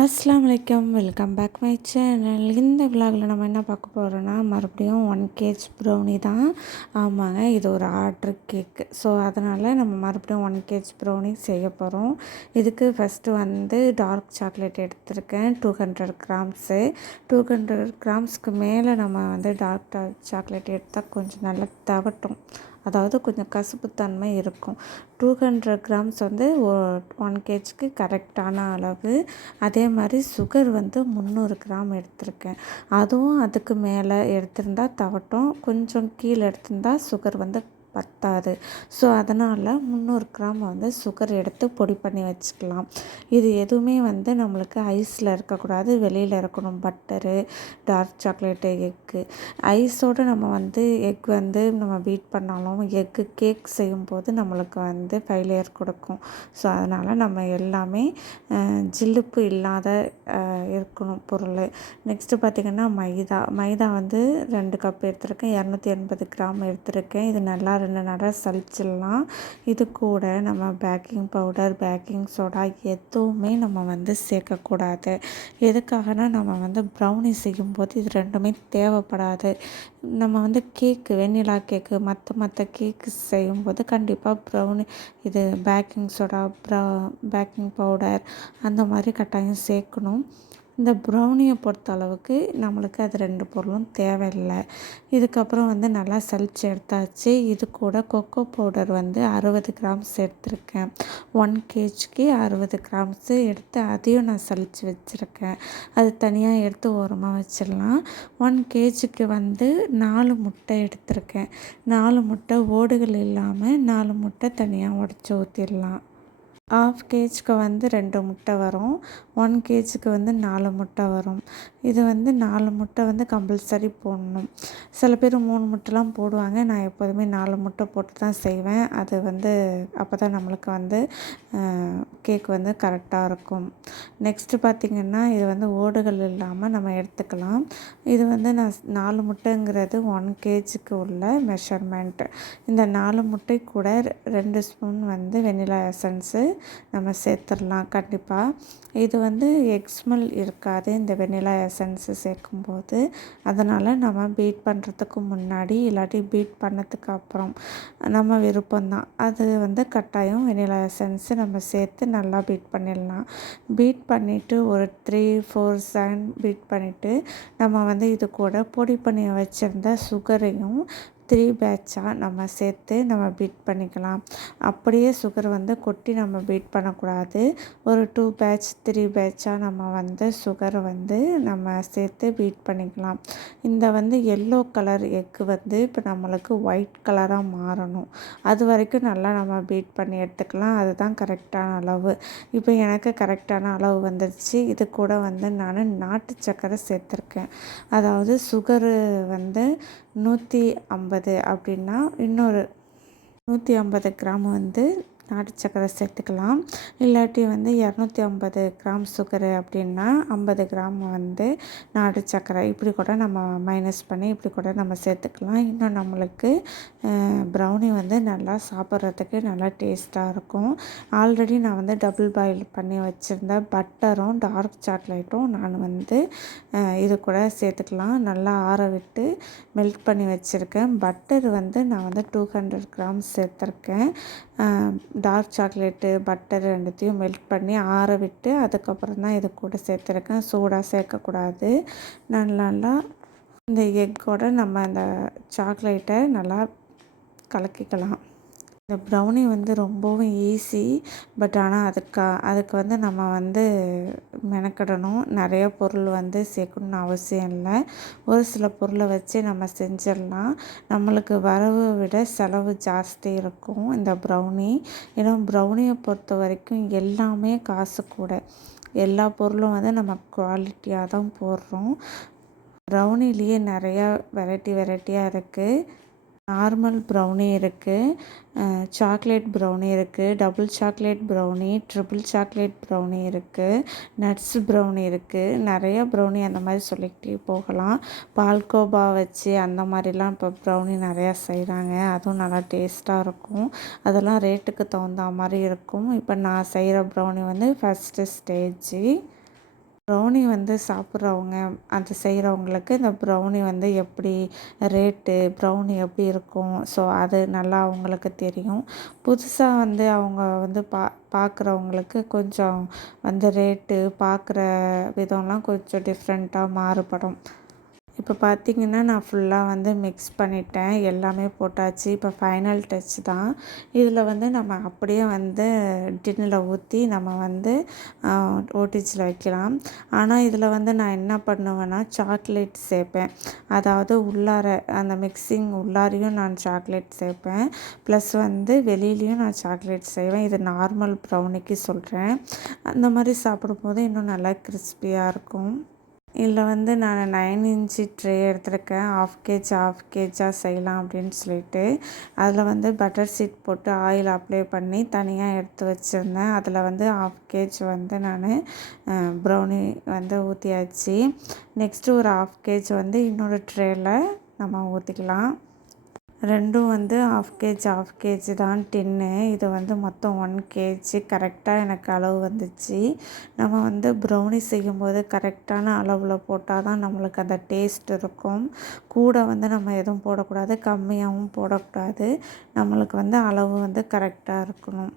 அஸ்ஸலாமு அலைக்கும். Welcome back my channel. இந்த விலாகில் நம்ம என்ன பார்க்க போகிறோன்னா, மறுபடியும் 1 kg ப்ரௌனி தான். ஆமாங்க, இது ஒரு ஆர்டர் கேக்கு. ஸோ அதனால் நம்ம மறுபடியும் 1 kg ப்ரௌனி செய்ய போகிறோம். இதுக்கு ஃபஸ்ட்டு வந்து டார்க் சாக்லேட் எடுத்திருக்கேன் 200 கிராம்ஸு. 200 கிராம்ஸ்க்கு மேலே நம்ம வந்து டார்க் சாக்லேட் எடுத்தால் கொஞ்சம் நல்லா தவட்டும், அதாவது கொஞ்சம் கசப்புத்தன்மை இருக்கும். 200 கிராம்ஸ் வந்து 1 kgக்கு கரெக்டான அளவு. அதே மாதிரி சுகர் வந்து 300 கிராம் எடுத்திருக்கேன். அதுவும் அதுக்கு மேலே எடுத்திருந்தா தவட்டும், கொஞ்சம் கீழே எடுத்திருந்தா சுகர் வந்து பத்தாது. ஸோ அதனால் 300 கிராம் வந்து சுகர் எடுத்து பொடி பண்ணி வச்சுக்கலாம். இது எதுவுமே வந்து நம்மளுக்கு ஐஸில் இருக்கக்கூடாது, வெளியில் இருக்கணும். Butter, dark chocolate, egg. ஐஸோடு நம்ம வந்து எக் வந்து நம்ம பீட் பண்ணாலும் எக்கு கேக் செய்யும்போது நம்மளுக்கு வந்து ஃபெயிலியர் கொடுக்கும். ஸோ அதனால் நம்ம எல்லாமே ஜில்லுப்பு இல்லாத இருக்கணும் பொருள். நெக்ஸ்ட்டு பார்த்திங்கன்னா மைதா வந்து 2 கப் எடுத்திருக்கேன். 280 கிராம் எடுத்திருக்கேன். இது நல்லா 2 நடை சலிச்சிடலாம். இது கூட நம்ம பேக்கிங் பவுடர், பேக்கிங் சோடா எதுவுமே நம்ம வந்து சேர்க்கக்கூடாது. எதுக்காகனா நம்ம வந்து ப்ரௌனி செய்யும்போது இது ரெண்டுமே தேவைப்படாது. நம்ம வந்து கேக்கு, வெண்ணிலா கேக்கு, மற்ற கேக்கு செய்யும்போது கண்டிப்பாக ப்ரௌனி இது பேக்கிங் சோடா, பேக்கிங் பவுடர் அந்த மாதிரி கட்டாயம் சேர்க்கணும். இந்த ப்ரௌனியை பொறுத்த அளவுக்கு நம்மளுக்கு அது 2 பொருளும் தேவையில்லை. இதுக்கப்புறம் வந்து நல்லா சலிச்சு எடுத்தாச்சு. இது கூட கொக்கோ பவுடர் வந்து 60 கிராம்ஸ் எடுத்திருக்கேன். 1 kgக்கு 60 கிராம்ஸு எடுத்து அதையும் நான் சலிச்சு வச்சுருக்கேன். அது தனியாக எடுத்து ஓரமாக வச்சிடலாம். 1 kgக்கு வந்து 4 முட்டை எடுத்திருக்கேன். 4 முட்டை ஓடுகள் இல்லாமல் 4 முட்டை தனியாக உடச்சி ஊற்றிடலாம். 1/2 kgக்கு வந்து 2 முட்டை வரும். 1 kgக்கு வந்து 4 முட்டை வரும். இது வந்து 4 முட்டை வந்து கம்பல்சரி போடணும். சில பேர் 3 முட்டைலாம் போடுவாங்க. நான் எப்போதுமே 4 முட்டை போட்டு தான் செய்வேன். அது வந்து அப்போ தான் நம்மளுக்கு வந்து கேக் வந்து கரெக்டாக இருக்கும். நெக்ஸ்ட்டு பார்த்திங்கன்னா, இது வந்து ஓடுகள் இல்லாமல் நம்ம எடுத்துக்கலாம். இது வந்து நான் 4 முட்டைங்கிறது 1 kgக்கு உள்ள மெஷர்மெண்ட்டு. இந்த 4 முட்டை கூட 2 ஸ்பூன் வந்து வெண்ணிலா எசன்ஸு நம்ம சேர்த்துடலாம். கண்டிப்பாக இது வந்து எக் ஸ்மெல் இருக்காது இந்த வெண்ணிலா எசன்ஸு சேர்க்கும்போது. அதனால் நம்ம பீட் பண்ணுறதுக்கு முன்னாடி இல்லாட்டி பீட் பண்ணதுக்கு அப்புறம் நம்ம விருப்பம்தான். அது வந்து கட்டாயம் வெண்ணிலா எசன்ஸு நம்ம சேர்த்து நல்லா பீட் பண்ணிடலாம். பீட் பண்ணிவிட்டு ஒரு 3-4 செகண்ட் பீட் பண்ணிவிட்டு நம்ம வந்து இது கூட பொடி பண்ணி வச்சுருந்த சுகரையும் 3 பேட்சாக நம்ம சேர்த்து நம்ம பீட் பண்ணிக்கலாம். அப்படியே சுகர் வந்து கொட்டி நம்ம பீட் பண்ணக்கூடாது. ஒரு 2 பேட்ச் 3 பேட்சாக நம்ம வந்து சுகரை வந்து நம்ம சேர்த்து பீட் பண்ணிக்கலாம். இந்த வந்து எல்லோ கலர் எக்கு வந்து இப்போ நம்மளுக்கு ஒயிட் கலராக மாறணும். அது வரைக்கும் நல்லா நம்ம பீட் பண்ணி எடுத்துக்கலாம். அதுதான் கரெக்டான அளவு. இப்போ எனக்கு கரெக்டான அளவு வந்துடுச்சு. இது கூட வந்து நான் நாட்டு சர்க்கரை சேர்த்துருக்கேன். அதாவது சுகரு வந்து 150 அப்படின்னா இன்னொரு 150 கிராம் வந்து நாட்டு சர்க்கரை சேர்த்துக்கலாம். இல்லாட்டி வந்து 250 கிராம் சுகரு அப்படின்னா 50 கிராம் வந்து நாட்டு சர்க்கரை. இப்படி கூட நம்ம மைனஸ் பண்ணி இப்படி கூட நம்ம சேர்த்துக்கலாம். இன்னும் நம்மளுக்கு ப்ரௌனி வந்து நல்லா சாப்பிட்றதுக்கு நல்லா டேஸ்ட்டாக இருக்கும். ஆல்ரெடி நான் வந்து டபுள் பாயில் பண்ணி வச்சுருந்த பட்டரும் டார்க் சாக்லேட்டும் நான் வந்து இது கூட சேர்த்துக்கலாம். நல்லா ஆற விட்டு மெல்ட் பண்ணி வச்சுருக்கேன். பட்டர் வந்து நான் வந்து 200 கிராம்ஸ் சேர்த்துருக்கேன். டார்க் சாக்லேட்டு, பட்டர் ரெண்டுத்தையும் மெல்ட் பண்ணி ஆற விட்டு அதுக்கப்புறம் தான் இது கூட சேர்த்துருக்கேன். சூடாக சேர்க்கக்கூடாது. நல்லா இந்த எக்கோட நம்ம அந்த சாக்லேட்டை நல்லா கலக்கிக்கலாம். இந்த ப்ரௌனி வந்து ரொம்பவும் ஈஸி. பட் ஆனால் அதுக்கு வந்து நம்ம வந்து மெனக்கிடணும். நிறைய பொருள் வந்து சேர்க்கணுன்னு அவசியம் இல்லை. ஒரு சில பொருளை வச்சு நம்ம செஞ்சிடலாம். நம்மளுக்கு வரவை விட செலவு ஜாஸ்தி இருக்கும் இந்த ப்ரௌனி. ஏன்னா ப்ரௌனியை பொறுத்த வரைக்கும் எல்லாமே காசு கூட. எல்லா பொருளும் வந்து நம்ம குவாலிட்டியாக தான் போடுறோம். ப்ரௌனிலேயே நிறையா வெரைட்டியாக இருக்குது. நார்மல் ப்ரௌனி இருக்குது, சாக்லேட் ப்ரௌனி இருக்குது, double chocolate brownie, triple chocolate brownie இருக்குது, நட்ஸ் ப்ரௌனி இருக்குது. நிறைய ப்ரௌனி அந்த மாதிரி சொல்லிக்கிட்டே போகலாம். பால்கோவா வச்சு அந்த மாதிரிலாம் இப்போ ப்ரௌனி நிறையா செய்கிறாங்க. அதுவும் நல்லா டேஸ்ட்டாக இருக்கும். அதெல்லாம் ரேட்டுக்கு தகுந்த மாதிரி இருக்கும். இப்போ நான் செய்கிற ப்ரௌனி வந்து ஃபஸ்ட்டு ஸ்டேஜு. ப்ரௌனி வந்து சாப்பிட்றவங்க அது செய்கிறவங்களுக்கு இந்த ப்ரௌனி வந்து எப்படி ரேட்டு ப்ரௌனி எப்படி இருக்கும், ஸோ அது நல்லா அவங்களுக்கு தெரியும். புதுசாக வந்து அவங்க வந்து பார்க்குறவங்களுக்கு கொஞ்சம் வந்து ரேட்டு பார்க்குற விதம்லாம் கொஞ்சம் டிஃப்ரெண்ட்டாக மாறுபடும். இப்போ பார்த்திங்கன்னா நான் ஃபுல்லாக வந்து மிக்ஸ் பண்ணிட்டேன், எல்லாமே போட்டாச்சு. இப்போ ஃபைனல் டச் தான். இதில் வந்து நம்ம அப்படியே வந்து டின்னில் ஊற்றி நம்ம வந்து ஓடிஜியில் வைக்கலாம். ஆனால் இதில் வந்து நான் என்ன பண்ணுவேன்னா சாக்லேட் சேர்ப்பேன். அதாவது உள்ளார அந்த மிக்சிங் உள்ளாரையும் நான் சாக்லேட் சேர்ப்பேன், ப்ளஸ் வந்து வெளியிலையும் நான் சாக்லேட் செய்வேன். இது நார்மல் ப்ரௌனிக்கு சொல்கிறேன். அந்த மாதிரி சாப்பிடும்போது இன்னும் நல்லா கிறிஸ்பியாக இருக்கும். இதில் வந்து நான் 9 இன்ச்சு ட்ரே எடுத்திருக்கேன். ஹாஃப் கேஜாக செய்யலாம் அப்படின்னு சொல்லிட்டு. அதில் வந்து பட்டர் சீட் போட்டு ஆயில் அப்ளை பண்ணி தனியாக எடுத்து வச்சுருந்தேன். அதில் வந்து ஹாஃப் கேஜ் வந்து நான் ப்ரௌனி வந்து ஊற்றியாச்சு. நெக்ஸ்ட்டு ஒரு ஹாஃப் கேஜ் வந்து இன்னொரு ட்ரேயில் நம்ம ஊற்றிக்கலாம். ரெண்டும் வந்து ஹாஃப் கேஜ் தான் டின்னு. இது வந்து மொத்தம் 1 கேஜி கரெக்டாக எனக்கு அளவு வந்துச்சு. நம்ம வந்து ப்ரௌனி செய்யும்போது கரெக்டான அளவில் போட்டால் தான் நம்மளுக்கு அந்த டேஸ்ட் இருக்கும். கூட வந்து நம்ம எதுவும் போடக்கூடாது, கம்மியாகவும் போடக்கூடாது. நம்மளுக்கு வந்து அளவு வந்து கரெக்டாக இருக்கணும்.